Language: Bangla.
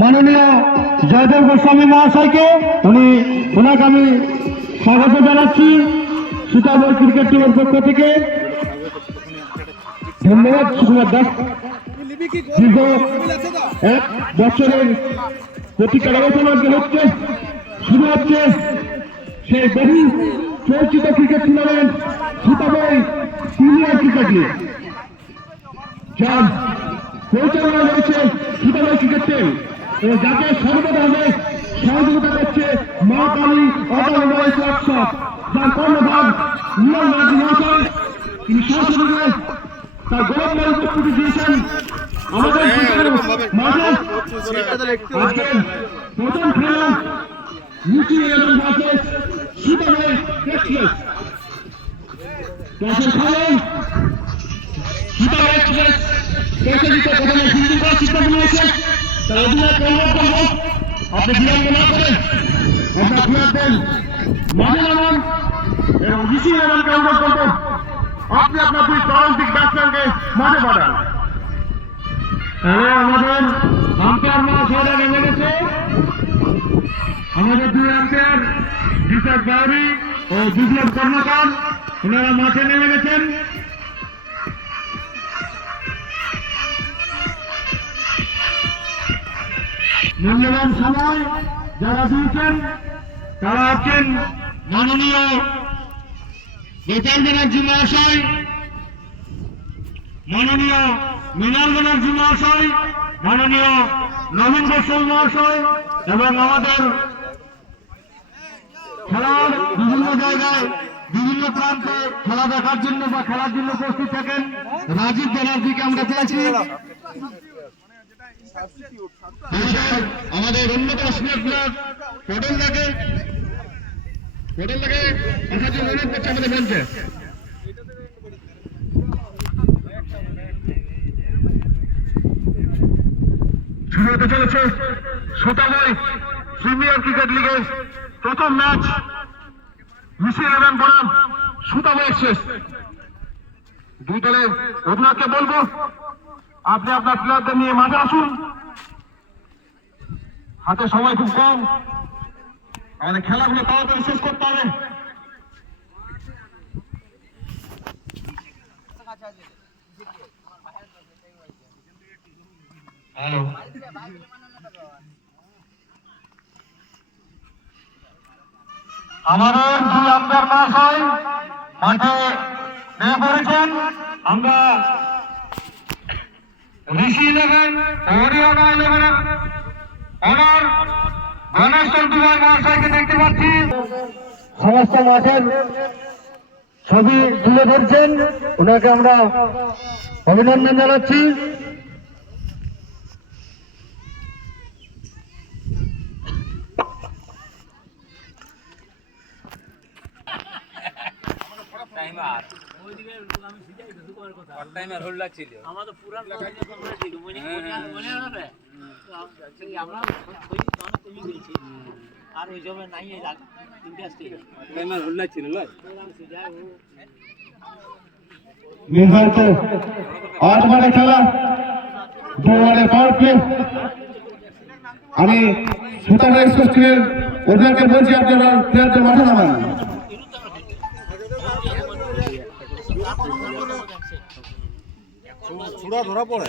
মাননীয় জয়দেব গোস্বামী মহাশয়কে ওনাকে আমি স্বাগত জানাচ্ছি সীতাবল ক্রিকেট টিমের পক্ষ থেকে। ধন্যবাদ সুকুমার দাস। দীর্ঘ 1 বছরের প্রতীক্ষা আলোচনা হচ্ছে শুরু হচ্ছে সেই বহু চর্চিত ক্রিকেট টুর্নামেন্ট সীতাবল সিনিয়র ক্রিকেট লিগ, যার পরিচালনা রয়েছে সীতাবল ক্রিকেট টিম ও যাকে সর্বভাবে সহযোগিতা করছে মা কালী অটোমোবাইলস ওয়ার্কশপ, যার কর্ণধার নিয়ম রাজি মহাশয়। তিনি সরাসরি তার গৌরবময় উপস্থিতি দিয়েছেন আমাদের মাঠে। আজকের প্রথম খেলা নিচু এবং ভার্সেস সীতাবল এক্সপ্রেস। ক্লাসের খেলায় সীতাবল এক্সপ্রেস ক্যাচে দিতে প্রথমে ফিল্ডিং করার সিদ্ধান্ত নিয়েছে। তার অধিনায়ক অনুরোধ করব আপনি বিলম্ব না করে আপনার প্লেয়ারদের মাঠে নামান এবং রিসিভ এলেভেনকে অনুরোধ করব আপনি আপনার দুই প্রারম্ভিক ব্যাটসম্যানকে মাঠে পাঠান। আমাদের আম্পায়ার মহাশয়রা নেমে গেছে। আমাদের দুই আম্পায়ার দিশার বাউরি ও বিপ্লব কর্মকার ওনারা মাঠে নেমে গেছেন। মূল্যবান সময় যারা দিয়েছেন তারা আছেন মাননীয় গোপাল ব্যানার্জি মহাশয়, মাননীয় মৃণাল ব্যানার্জি মহাশয়, মাননীয় নবীন গোস্বামী মহাশয় এবং আমাদের খেলার বিভিন্ন জায়গায় বিভিন্ন প্রান্তে খেলা দেখার জন্য বা খেলার জন্য উপস্থিত থাকেন রাজীব ব্যানার্জিকে আমরা পেয়েছি। আমাদের অন্যতম স্নেহ প্লেয়ার পটলদাকে আসার জন্য অনুরোধ করছে আমাদের মঞ্চে। শুরু হতে চলেছে সীতাবল সিনিয়র ক্রিকেট লিগের প্রথম ম্যাচ মিসি 11 বনাম সীতাবল এক্সপ্রেস। দুই দলের অধিনায়ককে বলবো আপনি আপনার প্লেয়ারদের নিয়ে মাঠে আসুন। হাতে সময় খুব কম, আমাদের খেলাগুলো তাড়াতাড়ি শেষ করতে হবে। আমাদের দুই আম্পায়ার মহাশয় মাঠে নেমে পড়েছেন। আমরা ঋষি 11 হরিয়ানা 11 অনার গণেশ চন্দ্রভাই মহাশয়কে দেখতে পাচ্ছি। সমস্ত মাঠের ছবি তুলে ধরছেন, ওনাকে আমরা অভিনন্দন জানাচ্ছি। আর ওই জন্য নাই নির্ধারিত 8 ওভারের খেলা, 2 ওভারের পাওয়ার প্লে। আমি সীতাবল এক্সপ্রেস টিমের অধিনায়ককে বলছি আপনারা প্লেয়ারদের মাঠে নামান। ধরা পড়ে